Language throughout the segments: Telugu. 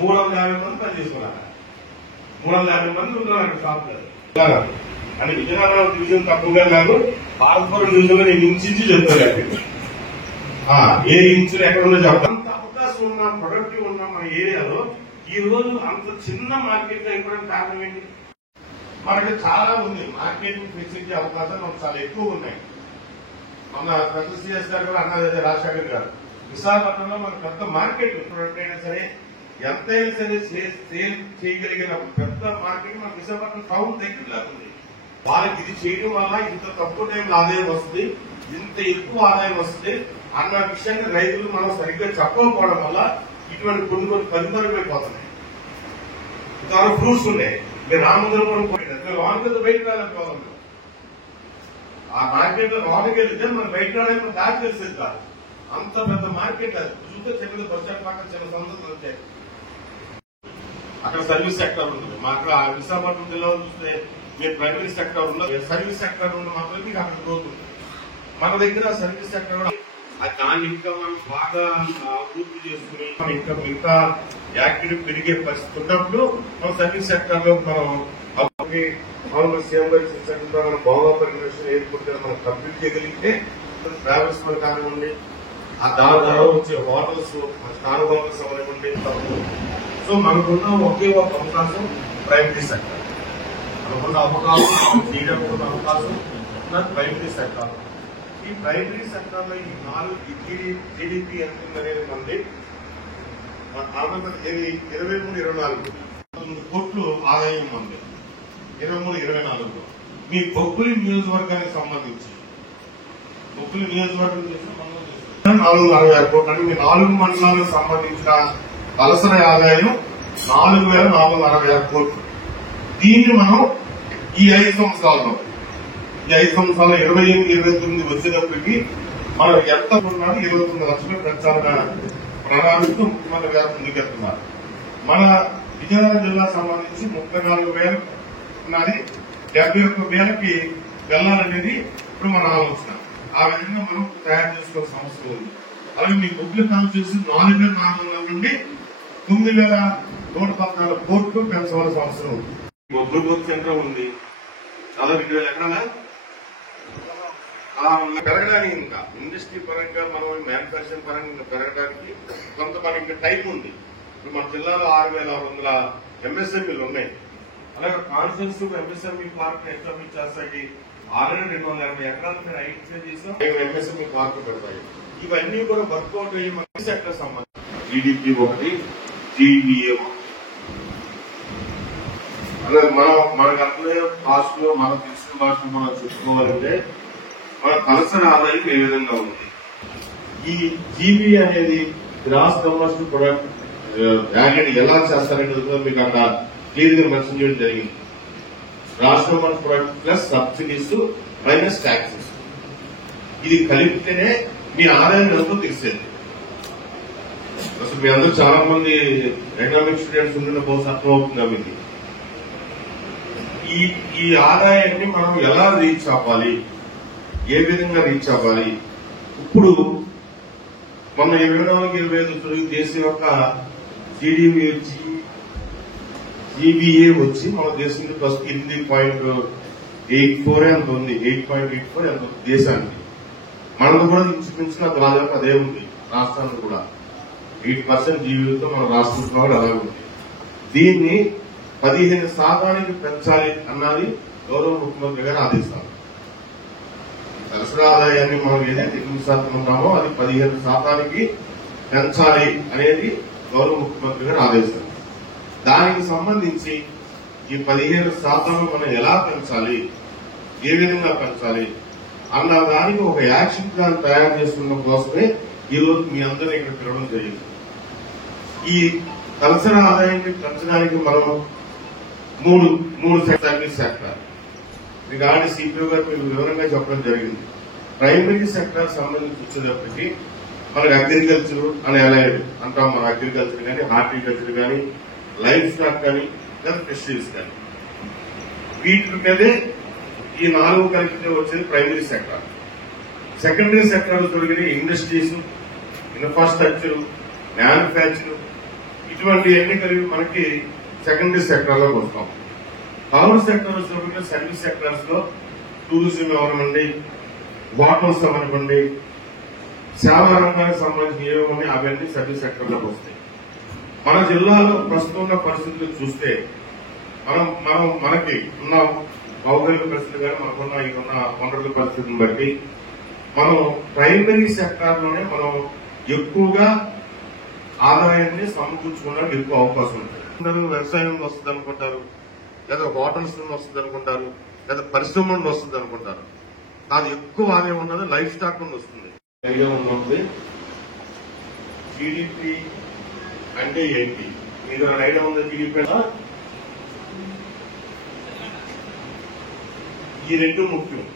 350 మంది పని చేసుకున్నారు. 350 మంది ఉన్నారు అక్కడ షాప్ అని. విజయనగరం డివిజన్ తక్కువగా కాదు, పాలపురం డివిజన్ నేను ఇంచి చెప్తాను. ఏ ఇంచు ఎక్కడ ఉందో చెప్తాను. అంత అవకాశం ఉన్న ప్రొడక్టివ్ ఉన్న మన ఏరియాలో ఈ రోజు అంత చిన్న మార్కెట్ గా ఇవ్వడానికి కారణం ఏంటి? మనకి చాలా ఉంది మార్కెటింగ్ ఫెసిలిటీ అవకాశాలు మనకు చాలా ఎక్కువ ఉన్నాయి. మన ప్రతి సిఎస్ గారు కూడా అన్నది రాజశేఖర్ గారు, విశాఖపట్నంలో మనకు పెద్ద మార్కెట్ ప్రొడక్ట్ అయినా సరే ఎంతైనా సరే సేల్ చేయగలిగిన పెద్ద మార్కెట్ మన విశాఖపట్నం టౌన్ దగ్గర లేకుంది. వాళ్ళకి ఇది చేయడం వల్ల ఇంత తక్కువ టైంలో ఆదాయం వస్తుంది, ఇంత ఎక్కువ ఆదాయం వస్తుంది అన్న విషయాన్ని రైతులు మనం సరిగ్గా చెప్పకపోవడం వల్ల ఇటువంటి కొన్ని పరిమితమైపోతున్నాయి. చాలా ఫ్రూట్స్ ఉన్నాయి, మీరు రామచంద్రపురం పోయిన లోన్ బయట రాలేకపోవాలి. ఆ మార్కెట్ లో లోపలికి వెళ్తే మనం బయట రావడానికి దారి తెలిసేది కాదు. అంత పెద్ద మార్కెట్ అది చూస్తే చిన్నది బస్ స్టాండ్ పక్కన చిన్న సంస్థలు వచ్చాయి. అక్కడ సర్వీస్ సెక్టర్ ఉంటుంది. మా అక్కడ విశాఖపట్నం జిల్లాలో చూస్తే మీరు ప్రైమరీ సెక్టర్ ఉండదు, సర్వీస్ సెక్టర్ ఉన్న మాత్రం మీకు అక్కడ గ్రోత్ ఉంటుంది. మన దగ్గర సర్వీస్ సెక్టర్ కూడా దాన్ని ఇంకా మనం బాగా అభివృద్ధి చేసుకుని ఇంకా యాక్టివ్ పెరిగే పరిస్థితి ఉన్నప్పుడు మనం సర్వీస్ సెక్టర్ లో మనం సీఎం గారి భోగాపురం ఇండస్ట్రియల్ ఎయిర్పోర్ట్ మనం కంప్లీట్ చేయగలిగితే ట్రావెల్స్ మన కానివ్వండి, ఆ దాని ద్వారా వచ్చే హోటల్స్ స్టార్ హోటల్స్ అవనివ్వండి. సో మనకున్న ఒకే ఒక అవకాశం ప్రైమరీ సెక్టర్. మనకున్న అవకాశం చేయడానికి అవకాశం ప్రైమరీ సెక్టర్. ఈ ప్రైమరీ సెక్టర్ లో ఈ 4 జీడీపీ ఎంత అనేది మంది 23-24 కోట్లు ఆదాయం ఉంది. 23-24 మీ బొబ్బులి నియోజకవర్గానికి సంబంధించి బొబ్బులి నియోజకవర్గం చేసిన 466 కోట్లు అంటే మీ 4 మండలాలకు సంబంధించిన తలసరి ఆదాయం 4466 కోట్లు. దీన్ని మనం ఈ 5 సంవత్సరాల్లో 28-29 వచ్చేటప్పటికి మనం ఎంత ఉన్నారో 29 లక్షలు పెంచాలన్న ప్రణాళికతో ముఖ్యమంత్రి గారు ముందుకెళ్తున్నారు. మన విజయనగరం జిల్లా సంబంధించి 34,000 ఉన్నది, 71,000కి వెళ్లాలనేది ఇప్పుడు మన ఆలోచన. ఆ విధంగా మనం తయారు చేసుకోవాల్సిన అవసరం ఉంది. అలాగే మీ బొబ్బులు కాన్స్టిట్యూన్సీ 4,400 నుండి 9,114 కోట్లు పెంచవలసిన అవసరం ఉంది. బొబ్బులు బొత్తు సెంటర్ ఉంది, దాదాపు 20,000 ఎకరాల పెరగడానికి ఇంకా ఇండస్ట్రీ పరంగా మనం మ్యానుఫాక్చరింగ్ పరంగా ఇంకా పెరగడానికి కొంత మనకి టైం ఉంది. ఇప్పుడు మన జిల్లాలో 6,600 ఎంఎస్ఎంఈలు ఉన్నాయి. అలాగే కాన్స్టిట్యూన్సీ ఎంఎస్ఎంఈ పార్క్ ఎస్టాబ్లిష్ చేస్తాయి. ఆల్రెడీ 280 ఎకరాలు మీరు ఐడెంటిఫై చేసాం, ఎంఎస్ఎంఈ పార్క్ పెడతాయి. ఇవన్నీ కూడా వర్కౌట్ అయ్యి మన సెక్టర్ సంబంధించి జీడీపీ ఒకటి, జీబీఏ అలాగే మనకు అర్థమయ్యే భాషలో మనకు తెలిసిన భాషలో మనం చెప్పుకోవాలంటే మన తలసరి ఆదాయం ఏ విధంగా ఉంది. ఈ జీబీ అనేది గ్రాస్ డొమెస్టిక్ ప్రొడక్ట్ యాడ్ ఎలా చేస్తారనేది మీకు అక్కడ క్లియర్ గా మెన్షన్ చేయడం జరిగింది. Gross domestic product plus subsidies minus taxes, ఇది కలిపితేనే మీ ఆదాయం ఎంతో తెలిసేది. అసలు మీ అందరూ చాలా మంది ఎకనామిక్ స్టూడెంట్స్ ఉండిన బహుశా అర్థమవుతుందా మీకు? ఈ ఆదాయాన్ని మనం ఎలా రీచ్ అవ్వాలి, ఏ విధంగా రీచ్ అవ్వాలి? ఇప్పుడు మొన్న 2025 దేశం యొక్క జీబీఏ వచ్చి మన దేశంలో ప్రస్తుతం 8.84 ఎంత ఉంది, 8.84 ఎంత ఉంది దేశానికి. మనకు కూడా ఇంచుమించిన దాదాపు అదే ఉంది. రాష్ట్రానికి కూడా 8% జీబీతో మన రాష్ట్రంలో కూడా అలాగే ఉంది. దీన్ని 15% పెంచాలి అన్నది గౌరవ ముఖ్యమంత్రి గారు ఆదేశాలు. తలసరి ఆదాయాన్ని మనం ఏదైతే 8% ఉన్నామో అది 15% పెంచాలి అనేది గౌరవ ముఖ్యమంత్రి గారు ఆదేశాలు. దానికి సంబంధించి ఈ 15% మనం ఎలా పెంచాలి, ఏ విధంగా పెంచాలి అన్న దానికి ఒక యాక్షన్ ప్లాన్ తయారు చేసుకున్న కోసమే ఈ రోజు మీ అందరూ ఇక్కడ తిరగడం జరిగింది. ఈ తలసరి ఆదాయాన్ని పెంచడానికి మనం మూడు సర్వీస్ సెక్టర్ మీకు ఆల్రెడీ సిపిఓ గారు మీకు వివరంగా చెప్పడం జరిగింది. ప్రైమరీ సెక్టర్ సంబంధించి వచ్చేటప్పటికి మనకు అగ్రికల్చర్ అని ఎలా అంటాం. మన అగ్రికల్చర్ కానీ, హార్టికల్చర్ కానీ, లైఫ్ స్టాక్ కానీ, లేదా ఫిషరీస్ కానీ, వీటి మీదే ఈ 4 కలిపితే వచ్చేది ప్రైమరీ సెక్టర్. సెకండరీ సెక్టర్ తొలగిన ఇండస్ట్రీస్, ఇన్ఫ్రాస్ట్రక్చర్, మ్యానుఫ్యాక్చర్, ఇటువంటి అన్ని కలిగి మనకి సెకండరీ సెక్టర్ లోకి వస్తాం. పవర్ సెక్టర్ వచ్చినప్పుడు సర్వీస్ సెక్టర్స్ లో టూరిజం అవనివ్వండి, హోటల్స్ అవనివ్వండి, సేవా రంగానికి సంబంధించిన ఏమని అవన్నీ సర్వీస్ సెక్టర్ లోకి వస్తాయి. మన జిల్లాలో ప్రస్తుతం ఉన్న పరిస్థితులు చూస్తే మనకి ఉన్న భౌగోళిక పరిస్థితులు కానీ మనకున్న ఇక్కడున్న వనరుల పరిస్థితిని బట్టి మనం ప్రైమరీ సెక్టార్ లోనే మనం ఎక్కువగా ఆదాయాన్ని సమకూర్చుకోవడానికి ఎక్కువ అవకాశం ఉంటుంది. అందరూ వ్యవసాయం వస్తుంది అనుకుంటారు, లేదా హోటల్స్ నుండి వస్తుంది అనుకుంటారు, లేదా పరిశ్రమ నుండి వస్తుంది అనుకుంటారు. అది ఎక్కువ ఆదాయం ఉన్నది లైఫ్ స్టాక్ నుండి వస్తుంది. ఐడియా ఉంటుంది. జీడిపి అంటే ఏంటి? మీరు ఐడియా ఉంది? జీడిపి ఈ రెండు ముఖ్యం.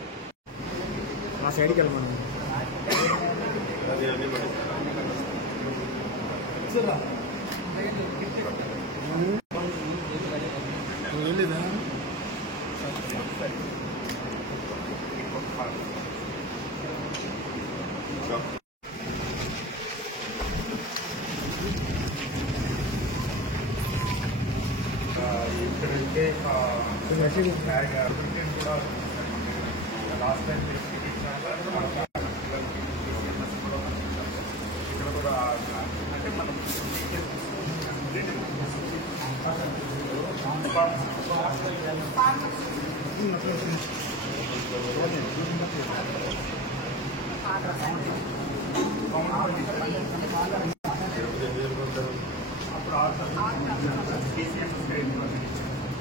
మా సైడ్కి వెళ్ళమను. ఇక్కడంటే కూడా లాస్ట్ టైం ఇక్కడ కూడా అంటే మనం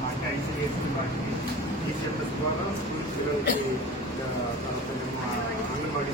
అంటే ఐసీఎస్ టీసీఎంఎస్ ద్వారా స్కూల్ పిల్లలకి అంగన్వాడీ